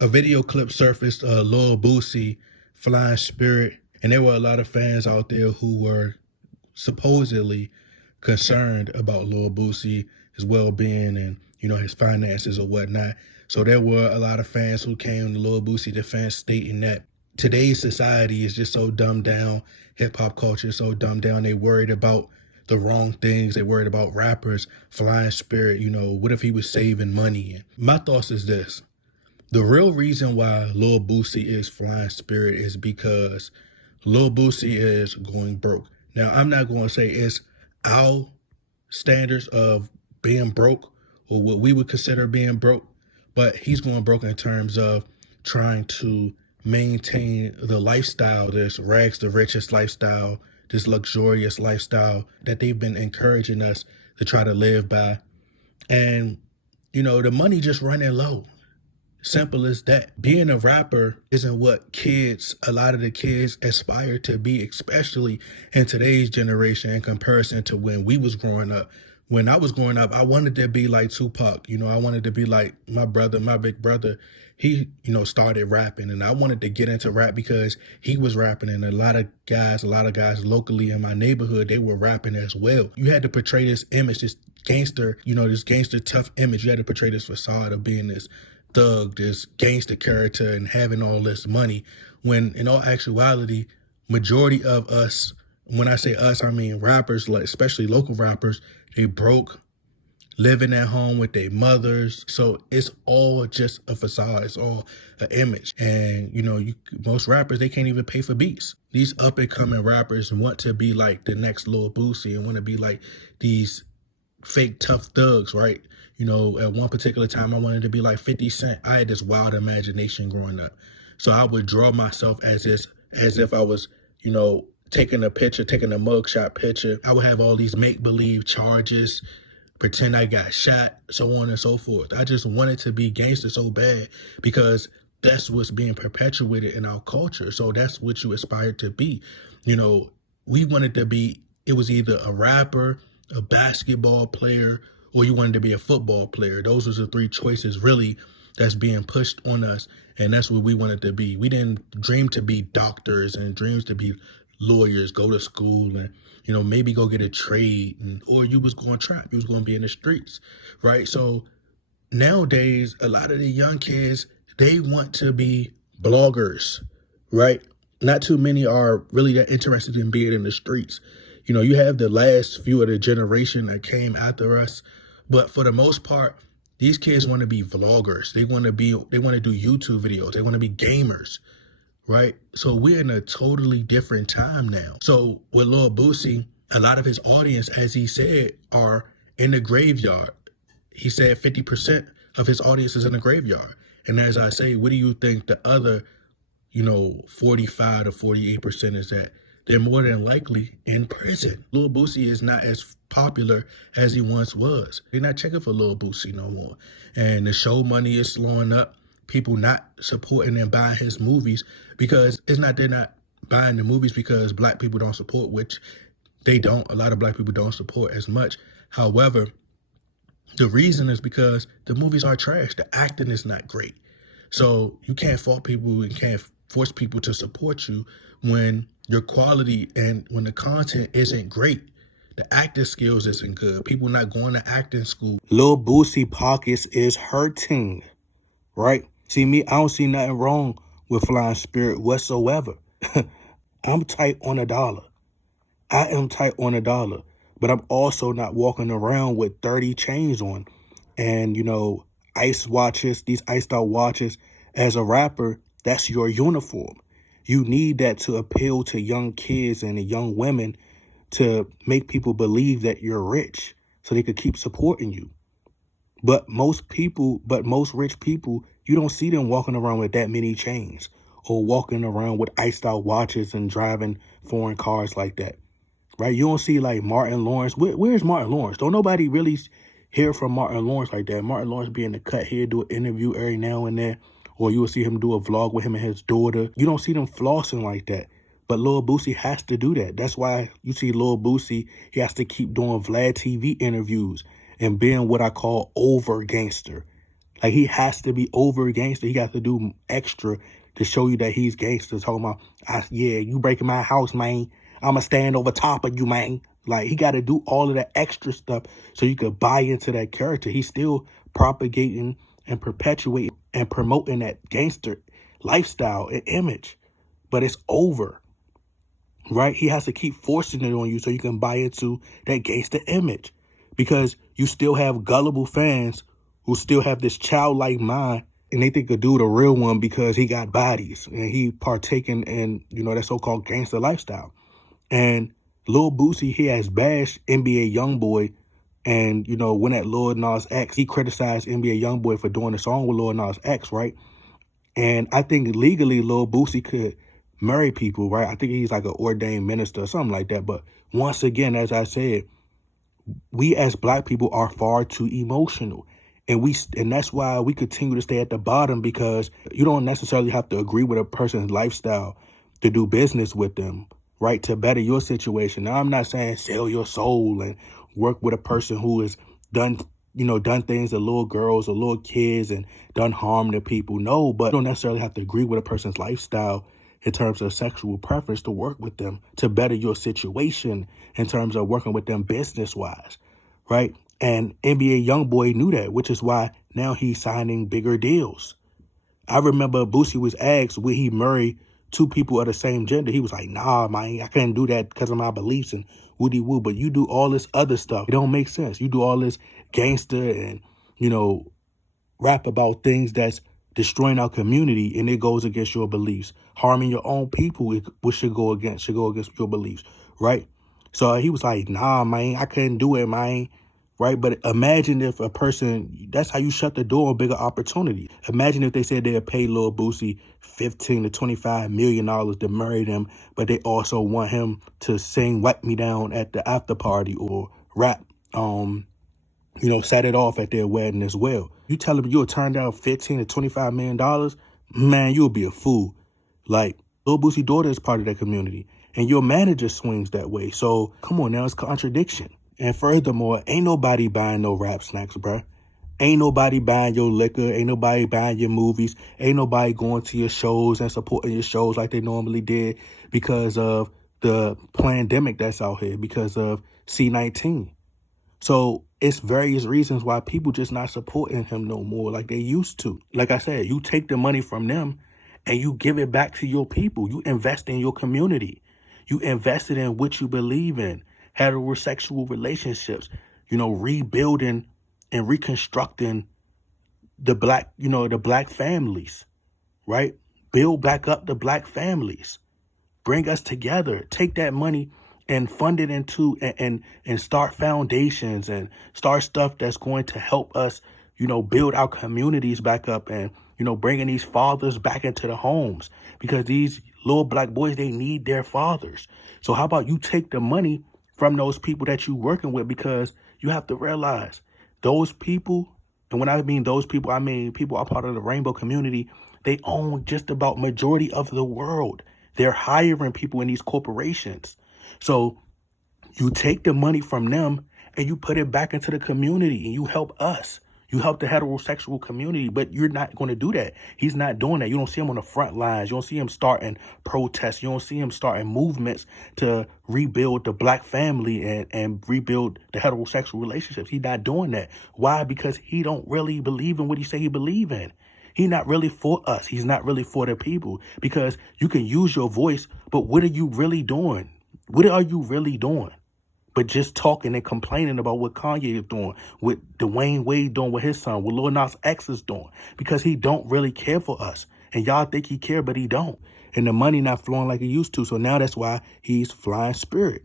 a video clip surfaced of Lil Boosie, Flying Spirit, and there were a lot of fans out there who were supposedly concerned about Lil Boosie, his well-being, and his finances or whatnot. So there were a lot of fans who came to Lil Boosie defense, stating that today's society is just so dumbed down. Hip hop culture is so dumbed down. They worried about the wrong things. They worried about rappers, Flying Spirit. What if he was saving money? And my thoughts is this: the real reason why Lil Boosie is Flying Spirit is because Lil Boosie is going broke. Now, I'm not going to say it's our standards of being broke or what we would consider being broke, but he's going broke in terms of trying to maintain the lifestyle, this rags to riches lifestyle, this luxurious lifestyle that they've been encouraging us to try to live by. And, the money just running low. Simple as that. Being a rapper isn't what a lot of the kids aspire to be, especially in today's generation in comparison to when we was growing up. When I was growing up, I wanted to be like Tupac. I wanted to be like my big brother. He, started rapping, and I wanted to get into rap because he was rapping, and a lot of guys locally in my neighborhood, they were rapping as well. You had to portray this image, this gangster, this gangster tough image. You had to portray this facade of being this thug, this gangster character, and having all this money, when in all actuality, majority of us, when I say us, I mean rappers, like especially local rappers, they broke, living at home with their mothers. So it's all just a facade. It's all an image. And, most rappers, they can't even pay for beats. These up and coming rappers want to be like the next Lil Boosie and want to be like these fake tough thugs, right? At one particular time, I wanted to be like 50 Cent. I had this wild imagination growing up. So I would draw myself as if I was, taking a mugshot picture. I would have all these make-believe charges, pretend I got shot, so on and so forth. I just wanted to be gangster so bad because that's what's being perpetuated in our culture. So that's what you aspire to be. We wanted to be, it was either a rapper, a basketball player, or you wanted to be a football player. Those were the three choices really that's being pushed on us. And that's what we wanted to be. We didn't dream to be doctors and dreams to be lawyers, go to school and, maybe go get a trade, or you was going to trap, you was going to be in the streets, right? So nowadays, a lot of the young kids, they want to be bloggers, right? Not too many are really that interested in being in the streets. You have the last few of the generation that came after us, but for the most part, these kids want to be vloggers. They want to do YouTube videos. They want to be gamers, right? So we're in a totally different time now. So with Lil Boosie, a lot of his audience, as he said, are in the graveyard. He said 50% of his audience is in the graveyard. And as I say, what do you think the other, 45 to 48% is at? They're more than likely in prison. Lil Boosie is not as popular as he once was. They're not checking for Lil Boosie no more. And the show money is slowing up. People not supporting and buying his movies because it's not they're not buying the movies because black people don't support, which they don't. A lot of black people don't support as much. However, the reason is because the movies are trash. The acting is not great. So you can't fault people and can't force people to support you when your quality and when the content isn't great. The acting skills isn't good. People not going to acting school. Lil Boosie pockets is hurting, right? See me, I don't see nothing wrong with Flying Spirit whatsoever. I'm tight on a dollar. I am tight on a dollar, but I'm also not walking around with 30 chains on and, ice watches, these iced out watches. As a rapper, that's your uniform. You need that to appeal to young kids and young women to make people believe that you're rich so they could keep supporting you. But most rich people, you don't see them walking around with that many chains or walking around with iced out watches and driving foreign cars like that, right? You don't see like Martin Lawrence. Where's Martin Lawrence? Don't nobody really hear from Martin Lawrence like that. Martin Lawrence be in the cut here, do an interview every now and then, or you will see him do a vlog with him and his daughter. You don't see them flossing like that. But Lil Boosie has to do that. That's why you see Lil Boosie, he has to keep doing Vlad TV interviews and being what I call over gangster. Like, he has to be over gangster. He got to do extra to show you that he's gangster. Talking about, yeah, you breaking my house, man. I'ma stand over top of you, man. Like, he got to do all of that extra stuff so you could buy into that character. He's still propagating and perpetuating and promoting that gangster lifestyle and image. But it's over, right? He has to keep forcing it on you so you can buy into that gangster image, because you still have gullible fans who still have this childlike mind, and they think the dude a real one because he got bodies and he partaking in, that so-called gangster lifestyle. And Lil Boosie, he has bashed NBA Youngboy, and, when at Lil Nas X, he criticized NBA Youngboy for doing a song with Lil Nas X, right? And I think legally Lil Boosie could marry people, right? I think he's like an ordained minister or something like that. But once again, as I said, we as black people are far too emotional. And that's why we continue to stay at the bottom, because you don't necessarily have to agree with a person's lifestyle to do business with them, right? To better your situation. Now, I'm not saying sell your soul and work with a person who has done things to little girls or little kids and done harm to people. No, but you don't necessarily have to agree with a person's lifestyle in terms of sexual preference to work with them to better your situation in terms of working with them business-wise, right? And NBA Youngboy knew that, which is why now he's signing bigger deals. I remember Boosie was asked, would he marry two people of the same gender? He was like, nah, man, I couldn't do that because of my beliefs and woody woo. But you do all this other stuff. It don't make sense. You do all this gangster and, rap about things that's destroying our community, and it goes against your beliefs. Harming your own people, which should go against your beliefs, right? So he was like, nah, man, I couldn't do it, man. Right. But imagine if a person, that's how you shut the door on bigger opportunity. Imagine if they said they'd pay Lil Boosie $15 to $25 million to marry them, but they also want him to sing Wipe Me Down at the after party or rap, set it off at their wedding as well. You tell them you'll turn down $15 to $25 million, man, you'll be a fool. Like, Lil Boosie's daughter is part of that community, and your manager swings that way. So come on now, it's contradiction. And furthermore, ain't nobody buying no rap snacks, bruh. Ain't nobody buying your liquor. Ain't nobody buying your movies. Ain't nobody going to your shows and supporting your shows like they normally did because of the pandemic that's out here, because of C-19. So it's various reasons why people just not supporting him no more like they used to. Like I said, you take the money from them and you give it back to your people. You invest in your community. You invested in what you believe in. Heterosexual relationships, rebuilding and reconstructing the black families, right? Build back up the black families. Bring us together. Take that money and fund it into and start foundations and start stuff that's going to help us, build our communities back up and, bringing these fathers back into the homes, because these little black boys, they need their fathers. So how about you take the money from those people that you're working with, because you have to realize those people, and when I mean those people, I mean people are part of the rainbow community, they own just about majority of the world. They're hiring people in these corporations. So you take the money from them and you put it back into the community and you help us. You help the heterosexual community, but you're not going to do that. He's not doing that. You don't see him on the front lines. You don't see him starting protests. You don't see him starting movements to rebuild the black family and rebuild the heterosexual relationships. He's not doing that. Why? Because he don't really believe in what he say he believe in. He's not really for us. He's not really for the people, because you can use your voice, but what are you really doing? What are you really doing? But just talking and complaining about what Kanye is doing, what Dwayne Wade doing with his son, what Lil Nas X is doing, because he don't really care for us. And y'all think he care, but he don't. And the money not flowing like he used to. So now that's why he's flying spirit.